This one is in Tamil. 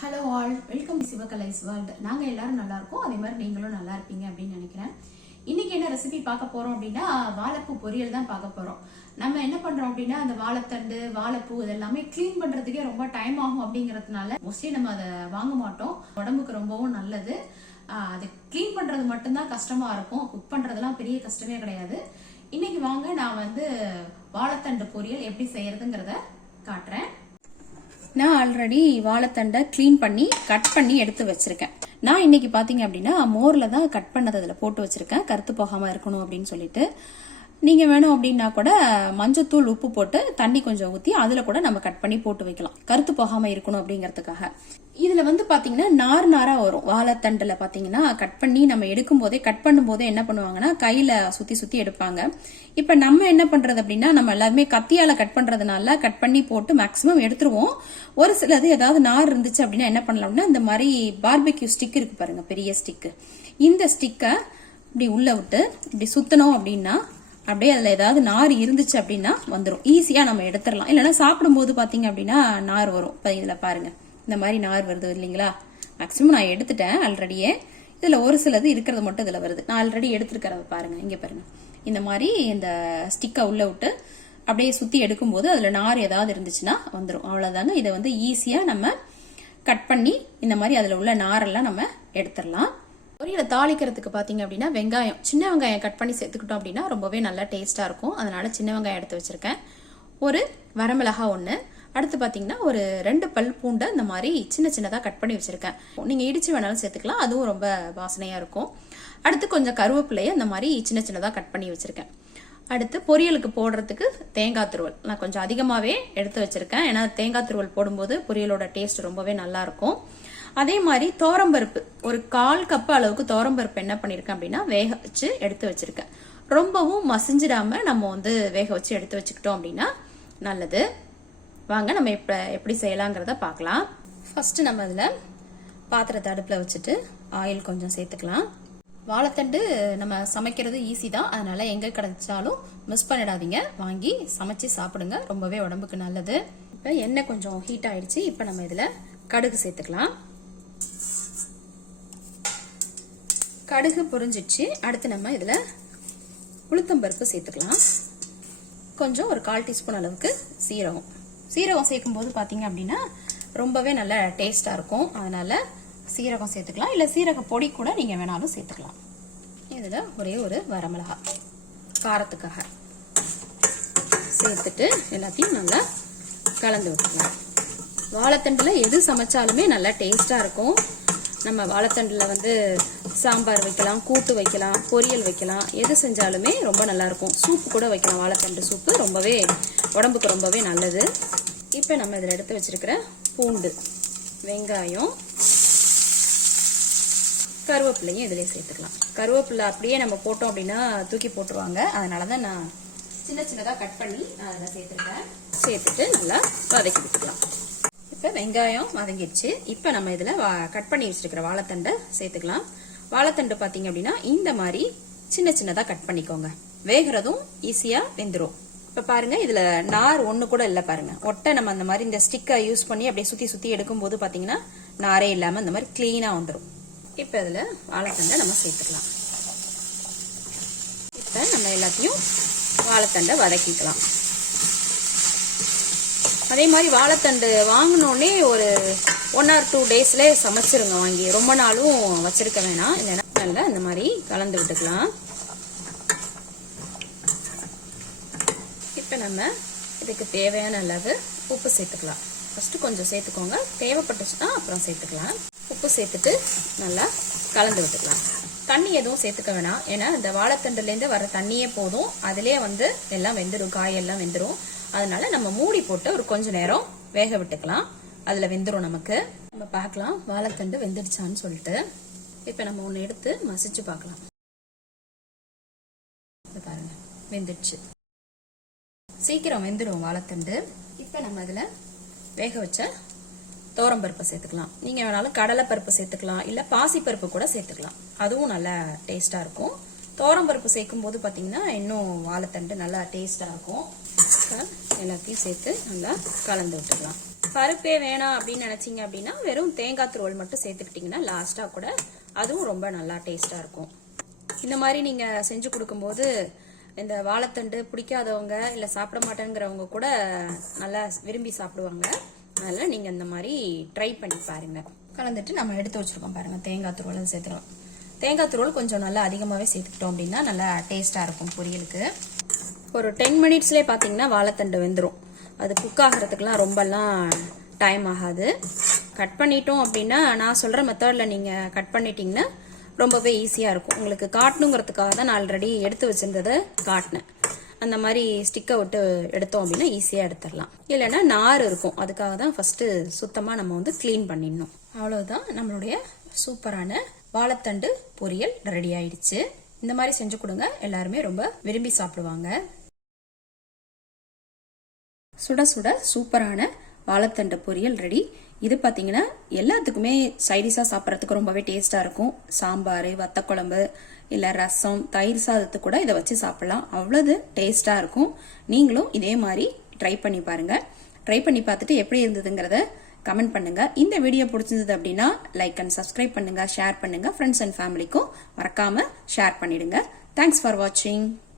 Hello all, welcome to Sivakalai's world. நாங்கள் எல்லாரும் நல்லா இருக்கோம், அதே மாதிரி நீங்களும் நல்லா இருப்பீங்க அப்படின்னு நினைக்கிறேன். இன்னைக்கு என்ன ரெசிபி பார்க்க போறோம் அப்படின்னா வாழைப்பூ பொரியல் தான் பார்க்க போறோம். நம்ம என்ன பண்றோம் அப்படின்னா அந்த வாழைத்தண்டு வாழைப்பூ இதெல்லாமே கிளீன் பண்றதுக்கே ரொம்ப டைம் ஆகும் அப்படிங்கறதுனால மோஸ்ட்லி நம்ம அதை வாங்க மாட்டோம். உடம்புக்கு ரொம்பவும் நல்லது. அது கிளீன் பண்றது மட்டும்தான் கஷ்டமா இருக்கும், குக் பண்றதெல்லாம் பெரிய கஷ்டமே கிடையாது. இன்னைக்கு வாங்க நான் வாழைத்தண்டு பொரியல் எப்படி செய்யறதுங்கிறத காட்டுறேன். நான் ஆல்ரெடி வாழைத்தண்டை கிளீன் பண்ணி கட் பண்ணி எடுத்து வச்சிருக்கேன். நான் இன்னைக்கு பாத்தீங்க அப்படின்னா மோர்ல தான் கட் பண்ணதை அதில் போட்டு வச்சிருக்கேன், கருத்து போகாம இருக்கணும் அப்படின்னு சொல்லிட்டு. நீங்க வேணும் அப்படின்னா கூட மஞ்சத்தூள் உப்பு போட்டு தண்ணி கொஞ்சம் ஊத்தி அதுல கூட நம்ம கட் பண்ணி போட்டு வைக்கலாம், கருத்து போகாம இருக்கணும் அப்படிங்கறதுக்காக. இதுல பாத்தீங்கன்னா நார் நாரா வரும். வாழைத்தண்டுல பாத்தீங்கன்னா கட் பண்ணி நம்ம எடுக்கும் போதே கட் பண்ணும் போதே என்ன பண்ணுவாங்கன்னா கையில சுத்தி சுத்தி எடுப்பாங்க. இப்ப நம்ம என்ன பண்றது அப்படின்னா நம்ம எல்லாருமே கத்தியால கட் பண்றதுனால கட் பண்ணி போட்டு மேக்சிமம் எடுத்துருவோம். ஒரு சிலது ஏதாவது நார் இருந்துச்சு அப்படின்னா என்ன பண்ணலாம் அப்படின்னா இந்த மாதிரி பார்பிக்யூ ஸ்டிக் இருக்கு பாருங்க, பெரிய ஸ்டிக். இந்த ஸ்டிக்கை இப்படி உள்ள விட்டு இப்படி சுத்தணும் அப்படின்னா அப்படியே அதுல ஏதாவது நார் இருந்துச்சு அப்படின்னா வந்துடும், ஈஸியா நம்ம எடுத்துடலாம். இல்லைன்னா சாப்பிடும் போது பாத்தீங்க அப்படின்னா நார் வரும். இப்ப இதுல பாருங்க இந்த மாதிரி நார் வருது இல்லைங்களா. மேக்சிமம் நான் எடுத்துட்டேன் ஆல்ரெடியே. இதுல ஒரு சிலது இருக்கிறது மட்டும் இதுல வருது. நான் ஆல்ரெடி எடுத்துருக்கிறத பாருங்க, இங்க பாருங்க. இந்த மாதிரி இந்த ஸ்டிக்கை உள்ள விட்டு அப்படியே சுத்தி எடுக்கும் போது அதுல நார் ஏதாவது இருந்துச்சுன்னா வந்துடும். அவ்வளவுதாங்க. இதை ஈஸியா நம்ம கட் பண்ணி இந்த மாதிரி அதுல உள்ள நாரெல்லாம் நம்ம எடுத்துடலாம். பொரியலை தாளிக்கிறதுக்கு பாத்தீங்க அப்படின்னா வெங்காயம், சின்ன வெங்காயம் கட் பண்ணி சேர்த்துக்கிட்டோம் அப்படின்னா ரொம்பவே நல்லா டேஸ்டா இருக்கும். அதனால சின்ன வெங்காயம் எடுத்து வச்சிருக்கேன். ஒரு வரமிளகா ஒண்ணு, அடுத்து பாத்தீங்கன்னா ஒரு 2 பல் பூண்டை இந்த மாதிரி சின்ன சின்னதா கட் பண்ணி வச்சிருக்கேன். நீங்க இடிச்சு வேணாலும் சேர்த்துக்கலாம், அதுவும் ரொம்ப வாசனையா இருக்கும். அடுத்து கொஞ்சம் கருவேப்பிலையை இந்த மாதிரி சின்ன சின்னதா கட் பண்ணி வச்சிருக்கேன். அடுத்து பொரியலுக்கு போடுறதுக்கு தேங்காய் துருவல் நான் கொஞ்சம் அதிகமாவே எடுத்து வச்சிருக்கேன். ஏன்னா தேங்காய் துருவல் போடும்போது பொரியலோட டேஸ்ட் ரொம்பவே நல்லா இருக்கும். அதே மாதிரி தோரம்பருப்பு ஒரு 1/4 கப் அளவுக்கு தோரம்பருப்பு என்ன பண்ணிருக்கேன் அப்படின்னா வேக வச்சு எடுத்து வச்சிருக்கேன். ரொம்பவும் மசிஞ்சிடாம நம்ம வேக வச்சு எடுத்து வச்சுக்கிட்டோம் அப்படின்னா நல்லது. வாங்க நம்ம எப்படி செய்யலாங்கிறத பார்க்கலாம். ஃபர்ஸ்ட் நம்ம அதுல பாத்திரத்தை அடுப்புல வச்சுட்டு ஆயில் கொஞ்சம் சேர்த்துக்கலாம். வாழைத்தண்டு நம்ம சமைக்கிறது ஈஸி தான், அதனால எங்க கிடைச்சாலும் மிஸ் பண்ணிடாதீங்க, வாங்கி சமைச்சு சாப்பிடுங்க, ரொம்பவே உடம்புக்கு நல்லது. இப்ப எண்ணெய் கொஞ்சம் ஹீட் ஆயிடுச்சு. இப்ப நம்ம இதுல கடுகு சேர்த்துக்கலாம். கடுகு பொரிஞ்சிடுச்சு. அடுத்து நம்ம இதுல உளுத்தம்பருப்பு சேர்த்துக்கலாம். கொஞ்சம் ஒரு 1/4 டீஸ்பூன் அளவுக்கு சீரகம். சீரகம் சேர்க்கும் போது பாத்தீங்க அப்படின்னா ரொம்பவே நல்ல டேஸ்டா இருக்கும், அதனால சீரகம் சேர்த்துக்கலாம். இல்ல சீரக பொடி கூட நீங்க வேணாலும் சேர்த்துக்கலாம். இதுல ஒரே ஒரு வரமிளகா காரத்துக்காக சேர்த்துட்டு எல்லாத்தையும் நல்லா கலந்து விட்டுக்கலாம். வாழைத்தண்டுல எது சமைச்சாலுமே நல்லா டேஸ்டா இருக்கும். நம்ம வாழைத்தண்டுல சாம்பார் வைக்கலாம், கூட்டு வைக்கலாம், பொரியல் வைக்கலாம், எது செஞ்சாலுமே ரொம்ப நல்லா இருக்கும். சூப்பு கூட வைக்கலாம், வாழைத்தண்டு சூப்பு ரொம்பவே உடம்புக்கு ரொம்பவே நல்லது. இப்ப நம்ம இதுல எடுத்து வச்சிருக்கிற பூண்டு, வெங்காயம், கருவேப்பிலையும் இதுலயே சேர்த்துக்கலாம். கருவேப்பிலை அப்படியே நம்ம போட்டோம் அப்படின்னா தூக்கி போட்டுருவாங்க, அதனாலதான் நான் சின்ன சின்னதா கட் பண்ணி நான் அதில் சேர்த்துருக்கேன். சேர்த்துட்டு நல்லா வதக்கி விட்டுக்கலாம். இப்ப வெங்காயம் வதங்கிடுச்சு. இப்ப நம்ம இதுல கட் பண்ணி வச்சிருக்கிற வாழைத்தண்டை சேர்த்துக்கலாம். வாழைத்தண்டு பாத்தீங்க அப்படின்னா இந்த மாதிரி சின்ன சின்னதா கட் பண்ணிக்கோங்க, வேகிறதும் ஈஸியா வெந்துரும். இப்ப பாருங்க இதுல நார் ஒண்ணு கூட இல்ல பாருங்க. ஒட்டை நம்ம அந்த மாதிரி இந்த ஸ்டிக்கை யூஸ் பண்ணி அப்படியே சுத்தி சுத்தி எடுக்கும் போது பாத்தீங்கன்னா நாரே இல்லாம இந்த மாதிரி கிளீனா வந்துடும். இப்ப இதுல வாழைத்தண்டை நம்ம சேர்த்துக்கலாம். இப்ப நம்ம எல்லாத்தையும் வாழைத்தண்டை வதக்கிக்கலாம். அதே மாதிரி வாழைத்தண்டு வாங்கினோடனே ஒரு 1 or 2 டேஸ்ல சமைச்சிருங்க, வாங்கி ரொம்ப நாளும் வச்சிருக்க வேணாம். இல்லைன்னா நல்லா இந்த மாதிரி கலந்து விட்டுக்கலாம். இப்ப நம்ம இதுக்கு தேவையான அளவு உப்பு சேர்த்துக்கலாம். ஃபர்ஸ்ட் கொஞ்சம் சேர்த்துக்கோங்க, தேவைப்பட்டுச்சுன்னா அப்புறம் சேர்த்துக்கலாம். உப்பு சேர்த்துட்டு நல்லா கலந்து விட்டுக்கலாம். தண்ணி எதுவும் சேர்த்துக்க வேணாம், ஏன்னா இந்த வாழைத்தண்டுல இருந்து வர தண்ணியே போதும், அதுலயே எல்லாம் வெந்துடும், காயெல்லாம் வெந்துடும். அதனால நம்ம மூடி போட்டு ஒரு கொஞ்ச நேரம் வேக விட்டுக்கலாம், அதுல வெந்துரும். நமக்கு நம்ம பார்க்கலாம் வாழைத்தண்டு வெந்துடுச்சான்னு சொல்லிட்டு. இப்ப நம்ம ஒண்ணு எடுத்து மசிச்சு பார்க்கலாம். பாருங்க வெந்துடுச்சு, சீக்கிரம் வெந்துடும் வாழைத்தண்டு. இப்ப நம்ம இதுல வேக வச்ச தோரம்பருப்பை சேர்த்துக்கலாம். நீங்க வேணாலும் கடலை பருப்பு சேர்த்துக்கலாம், இல்ல பாசி பருப்பு கூட சேர்த்துக்கலாம், அதுவும் நல்லா டேஸ்டா இருக்கும். தோரம்பருப்பு சேர்க்கும் போது பாத்தீங்கன்னா இன்னும் வாழைத்தண்டு நல்லா டேஸ்டா இருக்கும். எல்லாத்தையும் சேர்த்து நல்லா கலந்து விட்டுக்கலாம். பருப்பே வேணாம் அப்படின்னு நினைச்சீங்க அப்படின்னா வெறும் தேங்காய் துருவல் மட்டும் சேர்த்துக்கிட்டீங்கன்னா லாஸ்டா கூட அதுவும் ரொம்ப நல்லா டேஸ்டா இருக்கும். இந்த மாதிரி நீங்க செஞ்சு கொடுக்கும்போது இந்த வாழைத்தண்டு பிடிக்காதவங்க இல்ல சாப்பிட மாட்டேங்கிறவங்க கூட நல்லா விரும்பி சாப்பிடுவாங்க. அதனால நீங்க இந்த மாதிரி ட்ரை பண்ணி பாருங்க. கலந்துட்டு நம்ம எடுத்து வச்சிருக்கோம் பாருங்க, தேங்காய் துருவல் சேர்த்துக்கலாம். தேங்காய் துருவல் கொஞ்சம் நல்லா அதிகமாகவே சேர்த்துக்கிட்டோம் அப்படின்னா நல்லா டேஸ்டா இருக்கும் பொரியலுக்கு. ஒரு 10 மினிட்ஸ்லேயே பார்த்தீங்கன்னா வாழைத்தண்டு வெந்துடும். அது குக் ஆகிறதுக்குலாம் ரொம்பலாம் டைம் ஆகாது. கட் பண்ணிட்டோம் அப்படின்னா நான் சொல்கிற மெத்தடில் நீங்கள் கட் பண்ணிட்டீங்கன்னா ரொம்பவே ஈஸியாக இருக்கும். உங்களுக்கு காட்டணுங்கிறதுக்காக தான் நான் ஆல்ரெடி எடுத்து வச்சிருந்ததை காட்டினேன். அந்த மாதிரி ஸ்டிக்கை விட்டு எடுத்தோம் அப்படின்னா ஈஸியாக எடுத்துடலாம். இல்லைன்னா நார் இருக்கும், அதுக்காக தான் ஃபஸ்ட்டு சுத்தமாக நம்ம வந்து க்ளீன் பண்ணிடணும். அவ்வளோதான், நம்மளுடைய சூப்பரான வாழைத்தண்டு பொரியல் ரெடி ஆயிடுச்சு. இந்த மாதிரி செஞ்சு கொடுங்க, எல்லாருமே ரொம்ப விரும்பி சாப்பிடுவாங்க. சுட சுட சூப்பரான வாழைத்தண்டு பொரியல் ரெடி. இது பார்த்தீங்கன்னா எல்லாத்துக்குமே சைடிஷாக சாப்பிட்றதுக்கு ரொம்பவே டேஸ்டாக இருக்கும். சாம்பார், வத்தக்குழம்பு, இல்லை ரசம், தயிர் சாதத்துக்கு கூட இதை வச்சு சாப்பிடலாம். அவ்வளவு டேஸ்டாக இருக்கும். நீங்களும் இதே மாதிரி ட்ரை பண்ணி பாருங்க. ட்ரை பண்ணி பார்த்துட்டு எப்படி இருந்ததுங்கிறத கமெண்ட் பண்ணுங்க. இந்த வீடியோ பிடிச்சிருந்தது அப்படின்னா லைக் அண்ட் சப்ஸ்கிரைப் பண்ணுங்க, ஷேர் பண்ணுங்க, ஃப்ரெண்ட்ஸ் அண்ட் ஃபேமிலிக்கும் மறக்காம ஷேர் பண்ணிடுங்க. தேங்க்ஸ் ஃபார் வாட்சிங்.